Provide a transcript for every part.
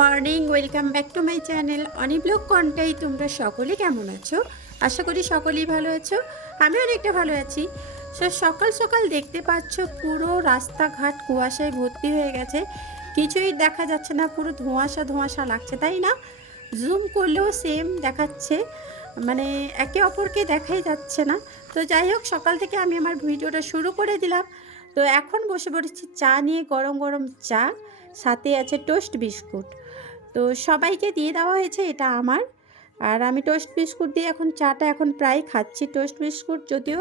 Morning, welcome back to my channel Aniblog Contai তোমরা সকলে কেমন আছো? আশা করি সকলেই ভালো আছো আমি অনেকটা ভালো আছি। সো সকাল সকাল দেখতে পাচ্ছ পুরো রাস্তাঘাট কুয়াশায় ভর্তি হয়ে গেছে। কিছুই দেখা যাচ্ছে না, পুরো ধোঁয়াশা ধোঁয়াশা লাগছে, তাই না? জুম করলেও সেম দেখাচ্ছে মানে একে অপরকে দেখাই যাচ্ছে না। তো যাই হোক, সকাল থেকে আমি আমার ভিডিওটা শুরু করে দিলাম। তো এখন বসে পড়েছি চা নিয়ে গরম গরম চা, সাথে আছে টোস্ট বিস্কুট। তো সবাইকে দিয়ে দেওয়া হয়েছে, এটা আমার। আর আমি টোস্ট বিস্কুট দিয়ে এখন চাটা এখন প্রায় খাচ্ছি। টোস্ট বিস্কুট যদিও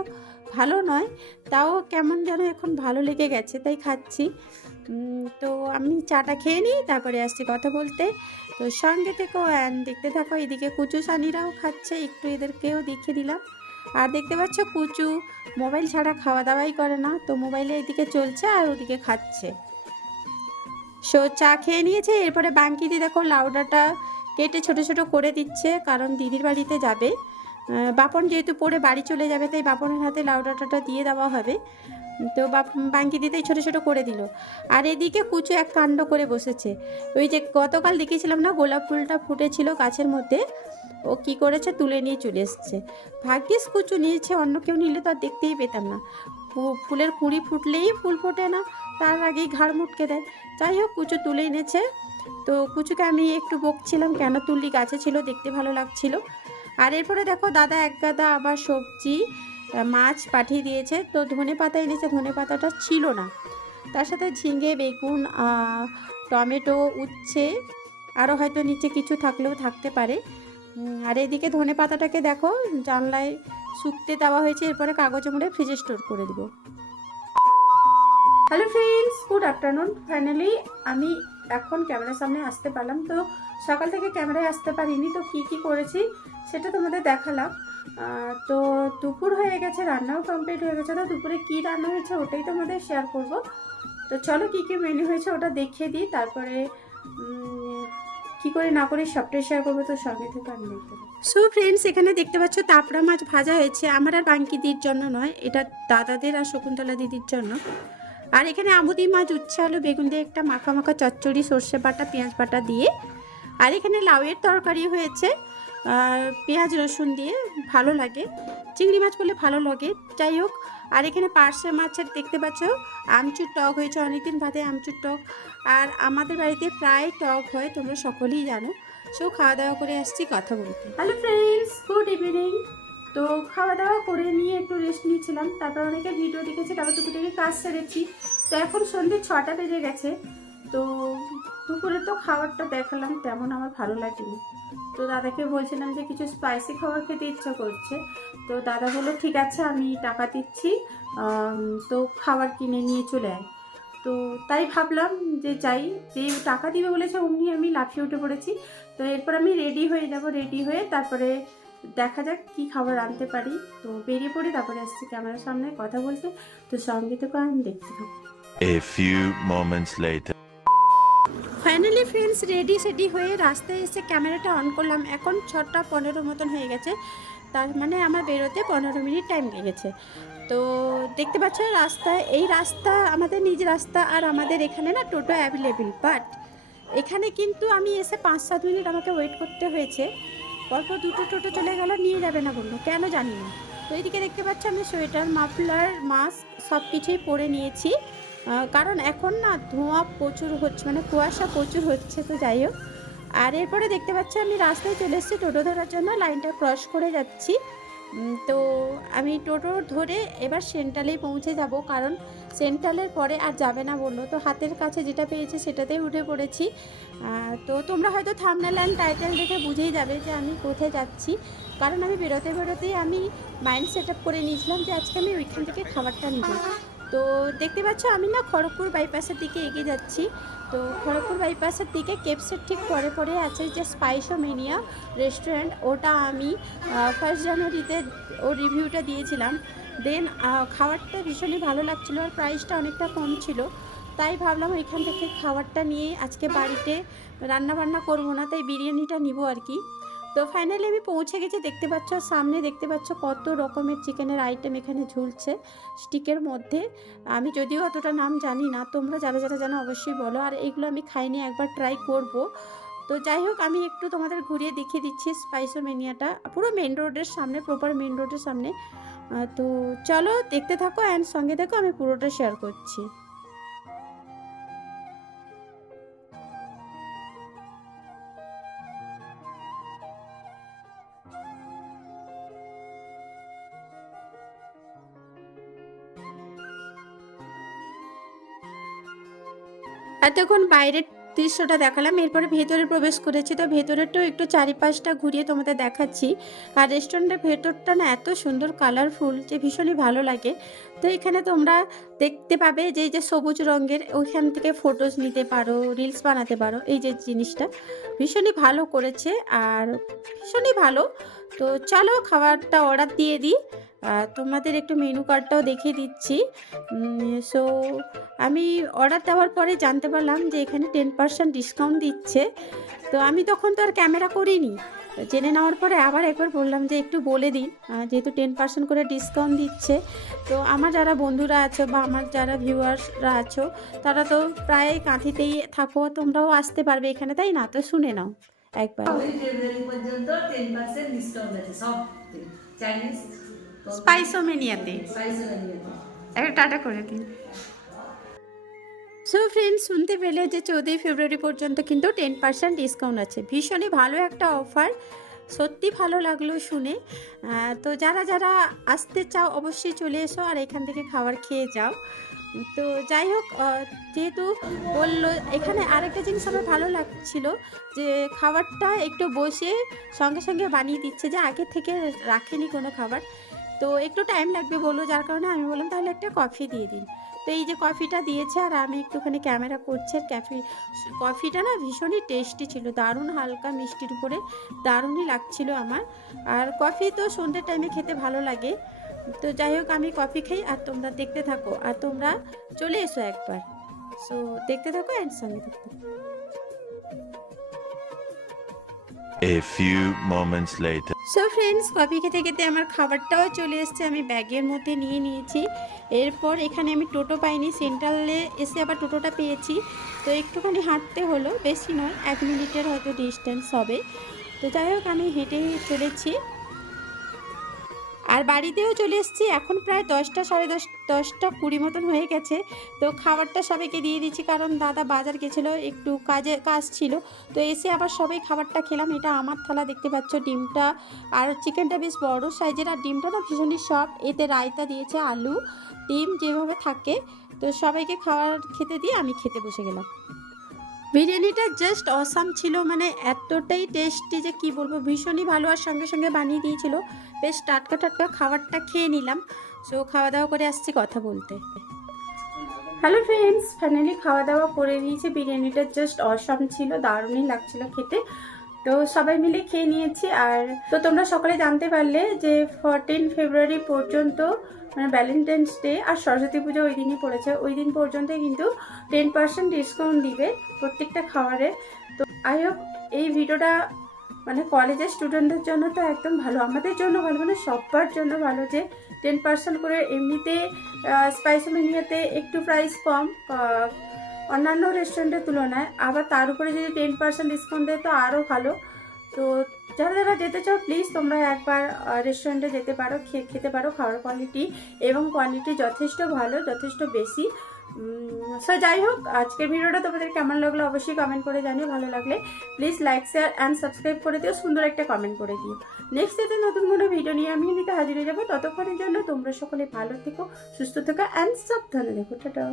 ভালো নয়, তাও কেমন যেন এখন ভালো লেগে গেছে, তাই খাচ্ছি। তো আমি চাটা খেয়ে নিই, তারপরে আসছি কথা বলতে। তো সঙ্গে থেকেও দেখতে থাকো, এদিকে কুচু সানিরাও খাচ্ছে, একটু এদেরকেও দেখিয়ে দিলাম। আর দেখতে পাচ্ছ কুচু মোবাইল ছাড়া খাওয়া দাওয়াই করে না, তো মোবাইলে এদিকে চলছে আর ওদিকে খাচ্ছে। সো চা খেয়ে নিয়েছে, এরপরে বাঙ্কিদি দেখো লাউডাটা কেটে ছোট ছোট করে দিচ্ছে, কারণ দিদির বাড়িতে যাবে। বাপন যেহেতু পড়ে বাড়ি চলে যাবে, তাই বাপনের হাতে লাউডাটাটা দিয়ে দেওয়া হবে। তো বাঙ্কি দিতেই ছোট ছোট করে দিল। আর এদিকে কুচু এক কাণ্ড করে বসেছে। ওই যে গতকাল দেখেছিলাম না, গোলাপ ফুলটা ফুটেছিল গাছের মধ্যে ও কি করেছে? তুলে নিয়ে চলে এসছে। ভাগ্যিস কুচু নিয়েছে, অন্য কেউ নিলে তো আর দেখতেই পেতাম না। ফুলের কুঁড়ি ফুটলেই ফুল ফোটে না, তার আগেই ঘাড় মুটকে দেয়। যাই হোক, কুচু তুলে এনেছে। তো কুচুকে আমি একটু বকছিলাম, কেন তুললি গাছে ছিল, দেখতে ভালো লাগছিল। আর এরপরে দেখো, দাদা এক গাদা আবার সবজি মাছ পাঠিয়ে দিয়েছে। তো ধনে পাতা এনেছে, ধনে পাতাটা ছিল না। তার সাথে ঝিঙে, বেগুন টমেটো, উচ্ছে আরও হয়তো নিচে কিছু থাকলেও থাকতে পারে। আর এদিকে ধনে পাতাটাকে দেখো, জানলায় শুকতে দেওয়া হয়েছে, এরপরে কাগজে মুড়ে ফ্রিজে স্টোর করে দেবো। Hello friends good afternoon finally আমি এখন ক্যামেরার সামনে আসতে পারলাম। তো সকাল থেকে ক্যামেরায় আসতে পারিনি, তো কি কি করেছি সেটা তোমাদের দেখালাম। তো দুপুর হয়ে গেছে, রান্নাও কমপ্লিট হয়ে গেছে। তো দুপুরে কি রান্না হয়েছে ওটাই তোমাদের শেয়ার করব। তো চলো কি কি মেনু হয়েছে ওটা দেখিয়ে দিই, তারপরে কি করে না করে সবটাই শেয়ার করবে তো সঙ্গে থেকে আমি দেখতে সো ফ্রেন্ডস এখানে দেখতে পাচ্ছ তাপড়া মাছ ভাজা হয়েছে আমার আর বাঙ্কিদির জন্য নয়, এটা দাদাদের আর শকুন্তলা দিদির জন্য। আর এখানে আমুদি মাছ, উচ্ছে আলু, বেগুন দিয়ে একটা মাখা মাখা চচ্চড়ি, সর্ষে বাটা, পেঁয়াজ বাটা দিয়ে। আর এখানে লাউয়ের তরকারি হয়েছে। পেঁয়াজ রসুন দিয়ে ভালো লাগে। চিংড়ি মাছ বলে ভালো লাগে। যাই হোক, আর এখানে পার্শে মাছের দেখতে পাচ্ছ? আমচুর টক হয়েছে, অনেকদিন বাদে আমচুর টক। আর আমাদের বাড়িতে প্রায় টক হয়, তোমরা সকলেই জানো। সো খাওয়া দাওয়া করে আসছি কথা বলতে। হ্যালো ফ্রেন্ডস গুড ইভিনিং তো খাওয়া দাওয়া করে নিয়ে একটু রেস্ট নিয়েছিলাম তারপর অনেকে ভিডিও দেখেছে, তারপর টুকিটাকি কাজ সেরেছি। তো এখন সন্ধ্যে ছটা বেজে গেছে। তো দুপুরে তো খাবারটা দেখালাম, তেমন আমার ভালো লাগেনি। তো দাদাকে বলছিলাম যে কিছু স্পাইসি খাবার খেতে ইচ্ছা করছে। তো দাদা বলল, ঠিক আছে, আমি টাকা দিচ্ছি তো খাবার কিনে নিয়ে চলে আয়। তো তাই ভাবলাম যে যাই, যে টাকা দিবে বলেছে, অমনি আমি লাফিয়ে উঠে পড়েছি। তো এরপর আমি রেডি হয়ে যাব রেডি হয়ে তারপরে দেখা যাক কি খাবার আনতে পারি। তো বেরিয়ে পড়ি, তারপরে আসছি ক্যামেরার সামনে কথা বলতে। তো সঙ্গে তো আমি দেখতে থাকব। A few moments later. Friends ready সেডি হয়ে রাস্তায় এসে ক্যামেরাটা অন করলাম। এখন ছটা পনেরো মতন হয়ে গেছে। তার মানে আমার বেরোতে পনেরো মিনিট টাইম লেগেছে তো দেখতে পাচ্ছ রাস্তায় এই রাস্তা আমাদের নিজ রাস্তা আর আমাদের এখানে না টোটো অ্যাভেলেবেল বাট এখানে কিন্তু আমি এসে পাঁচ সাত মিনিট আমাকে ওয়েট করতে হয়েছে। পরপর দুটো টোটো চলে গেল, নিয়ে যাবে না বলল। কেন জানি না। তো এইদিকে দেখতে পাচ্ছ আমি সোয়েটার, মাফলার মাস্ক সব কিছুই পরে নিয়েছি। কারণ এখন না ধোঁয়া প্রচুর হচ্ছে মানে কুয়াশা প্রচুর হচ্ছে তো যাই হোক। আর এরপরে দেখতে পাচ্ছি আমি রাস্তায় চলে এসেছি, টোটো ধরার জন্য লাইনটা ক্রস করে যাচ্ছি। তো আমি টোটো ধরে এবার সেন্ট্রালেই পৌঁছে যাব, কারণ সেন্ট্রালের পরে আর যাবে না বলল। তো হাতের কাছে যেটা পেয়েছে সেটাতেই উঠে পড়েছি। তো তোমরা হয়তো থামনেল অ্যান্ড টাইটেল দেখে বুঝেই যাবে যে আমি কোথায় যাচ্ছি। কারণ আমি বেরোতে বেরোতেই আমি মাইন্ড সেট আপ করে নিয়েছিলাম যে আজকে আমি ওইখান থেকে খাবারটা নিব। তো দেখতে পাচ্ছ, আমি না খড়গপুর বাইপাসের দিকে এগিয়ে যাচ্ছি। তো খড়গপুর বাইপাসের দিকে কেপসের ঠিক পরে পরে আছে যে স্পাইসো মেনিয়া রেস্টুরেন্ট ওটা আমি ফার্স্ট জানুয়ারিতে ওর রিভিউটা দিয়েছিলাম। দেন খাবারটা ভীষণই ভালো লাগছিল আর প্রাইসটা অনেকটা কম ছিল। তাই ভাবলাম এখান থেকে খাবারটা নিয়ে আজকে বাড়িতে রান্না বান্না করব না, তাই বিরিয়ানিটা নিব আর কি। তো ফাইনালি আমি পৌঁছে গেছি, দেখতে পাচ্ছ সামনে, দেখতে পাচ্ছ কত রকমের চিকেনের আইটেম এখানে ঝুলছে স্টিকের মধ্যে। আমি যদিও অতটা নাম জানি না, তোমরা যারা যারা জানো অবশ্যই বলো। আর এগুলো আমি খাইনি, একবার ট্রাই করব। তো যাই হোক, আমি একটু তোমাদের ঘুরিয়ে দেখিয়ে দিচ্ছি স্পাইসোমেনিয়াটা পুরো মেন রোডের সামনে প্রপার মেন রোডের সামনে। তো চলো, দেখতে থাকো অ্যান্ড সঙ্গে দেখো আমি পুরোটা শেয়ার করছি। এতক্ষণ বাইরের দৃশ্যটা দেখালাম, এরপরে ভেতরে প্রবেশ করেছি। তো ভেতরেরটাও একটু চারিপাশটা ঘুরিয়ে তোমাদের দেখাচ্ছি। আর রেস্টুরেন্টের ভেতরটা না এত সুন্দর কালারফুল যে ভীষণই ভালো লাগে। তো এখানে তোমরা দেখতে পাবে যে যে সবুজ রঙের, ওইখান থেকে ফটোজ নিতে পারো রিলস বানাতে পারো, এই যে জিনিসটা। ভীষণই ভালো করেছে আর ভীষণই ভালো। তো চলো খাবারটা অর্ডার দিয়ে দিই। তোমাদের একটু মেনু কার্ডটাও দেখিয়ে দিচ্ছি। সো আমি অর্ডার দেওয়ার পরে জানতে পারলাম যে এখানে টেন পার্সেন্ট ডিসকাউন্ট দিচ্ছে। তো আমি তখন তো আর ক্যামেরা করিনি। জেনে নেওয়ার পরে আবার একবার বললাম যে একটু বলে দিন যেহেতু টেন পার্সেন্ট করে ডিসকাউন্ট দিচ্ছে। তো আমার যারা বন্ধুরা আছো বা আমার যারা ভিউয়ার্সরা আছো, তারা তো প্রায় কাঁথিতেই থাকো, তোমরাও আসতে পারবে এখানে, তাই না? তো শুনে নাও, একবার। পর্যন্ত টেন পার্সেন্ট ডিসকাউন্ট আছে, সব চাইনিজ স্পাইসোমেনিয়াতে। একটা টাটা করে দিন। সো ফ্রেন্ডস শুনতে পেলে যে চৌদ্দই ফেব্রুয়ারি পর্যন্ত কিন্তু টেন পার্সেন্ট ডিসকাউন্ট আছে। ভীষণই ভালো একটা অফার। সত্যি ভালো লাগল শুনে। তো যারা যারা আসতে চাও অবশ্যই চলে এসো আর এখান থেকে খাবার খেয়ে যাও। তো যাই হোক যেহেতু বলল, এখানে আরেকটা জিনিস আমার ভালো লাগছিল যে খাবারটা একটু বসে সঙ্গে সঙ্গে বানিয়ে দিচ্ছে যে আগে থেকে রাখেনি কোনো খাবার। তো একটু টাইম লাগবে বলল, যার কারণে আমি বললাম, তাহলে একটা কফি দিয়ে দিন। তো এই যে কফিটা দিয়েছে আর আমি একটুখানি ক্যামেরা করছি আর ক্যাফি কফিটা না ভীষণই টেস্টি ছিল, দারুণ হালকা মিষ্টির উপরে, দারুণই লাগছিল আমার। আর কফি তো সন্ধ্যের টাইমে খেতে ভালো লাগে। তো যাই হোক আমি কফি খাই আর তোমরা দেখতে থাকো। আর তোমরা চলে এসো একবার। সো দেখতে থাকো অ্যান্ড সঙ্গে দেখতে থাকো। A few moments later. So friends coffee খেতে খেতে আমার খাবারটাও চলে এসেছে। আমি ব্যাগের মধ্যে নিয়ে নিয়েছি। এরপর এখানে আমি টোটো পাইনি। সেন্ট্রালে এসে আবার টোটোটা পেয়েছি। তো একটুখানি হাঁটতে হলো। বেশি নয় এক মিনিটের হয়তো ডিস্টেন্স হবে। তো যাই হোক আমি হেঁটে চলেছি। আর বাড়িতেও চলে এসেছি। এখন প্রায় দশটা, সাড়ে দশ, দশটা কুড়ি মতন হয়ে গেছে। তো খাবারটা সবাইকে দিয়ে দিচ্ছি কারণ দাদা বাজার গেছিল, একটু কাজে, কাজ ছিল। তো এসে আবার সবাই খাবারটা খেলাম। এটা আমার থালা, দেখতে পাচ্ছ ডিমটা। আর চিকেনটা বেশ বড় সাইজের। আর ডিমটা না ভীষণই সফট। এতে রায়তা দিয়েছে, আলু। ডিম যেভাবে থাকে, তো সবাইকে খাবার খেতে দিয়ে আমি খেতে বসে গেলাম। বিরিয়ানিটা জাস্ট অসাম ছিল মানে এতটাই টেস্টি যে কি বলব, ভীষণই ভালো। আর সঙ্গে সঙ্গে বানিয়ে দিয়েছিল। বেশ টাটকা টাটকা খাবারটা খেয়ে নিলাম। সো খাওয়া দাওয়া করে আসছি কথা বলতে। হ্যালো ফ্রেন্ডস ফাইনালি খাওয়া দাওয়া করে নিয়েছি। বিরিয়ানিটা জাস্ট অসাম ছিল, দারুণই লাগছিল খেতে। তো সবাই মিলে খেয়ে নিয়েছি। আর তো তোমরা সকলে জানতে পারলে যে ফোরটিন ফেব্রুয়ারি পর্যন্ত মানে ভ্যালেন্টাইন্স ডে আর সরস্বতী পুজো ওই দিনই পড়েছে। ওই দিন পর্যন্ত কিন্তু টেন পার্সেন্ট ডিসকাউন্ট দিবে প্রত্যেকটা খাবারে তো আই হোপ এই ভিডিওটা মানে কলেজের স্টুডেন্টদের জন্য তো একদম ভালো। আমাদের জন্য ভালো মানে সবার জন্য ভালো যে টেন পার্সেন্ট করে এমনিতে স্পাইসিমিনিয়াতে একটু প্রাইস কম অন্যান্য রেস্টুরেন্টের তুলনায়। আবার তার উপরে যদি টেন পার্সেন্ট ডিসকাউন্ট দেয় তো আরও ভালো। তো যারা যারা যেতে চাও প্লিজ তোমরা একবার রেস্টুরেন্টে যেতে পারো খেতে পারো, খাওয়ার কোয়ালিটি এবং কোয়ালিটি যথেষ্ট ভালো, যথেষ্ট বেশি। সো যাই হোক, আজকের ভিডিওটা তোমাদের কেমন লাগল অবশ্যই কমেন্ট করে জানিও, ভালো লাগলে please like share and subscribe করে দিও, সুন্দর একটা কমেন্ট করে দিও। নেক্সট ডেতে নতুন কোনো ভিডিও নিয়ে আমি নিতে হাজির হয়ে যাব, ততক্ষণের জন্য তোমরা সকলে ভালো থেকো, সুস্থ থেকো অ্যান্ড সাবধানে দেখো টাটা।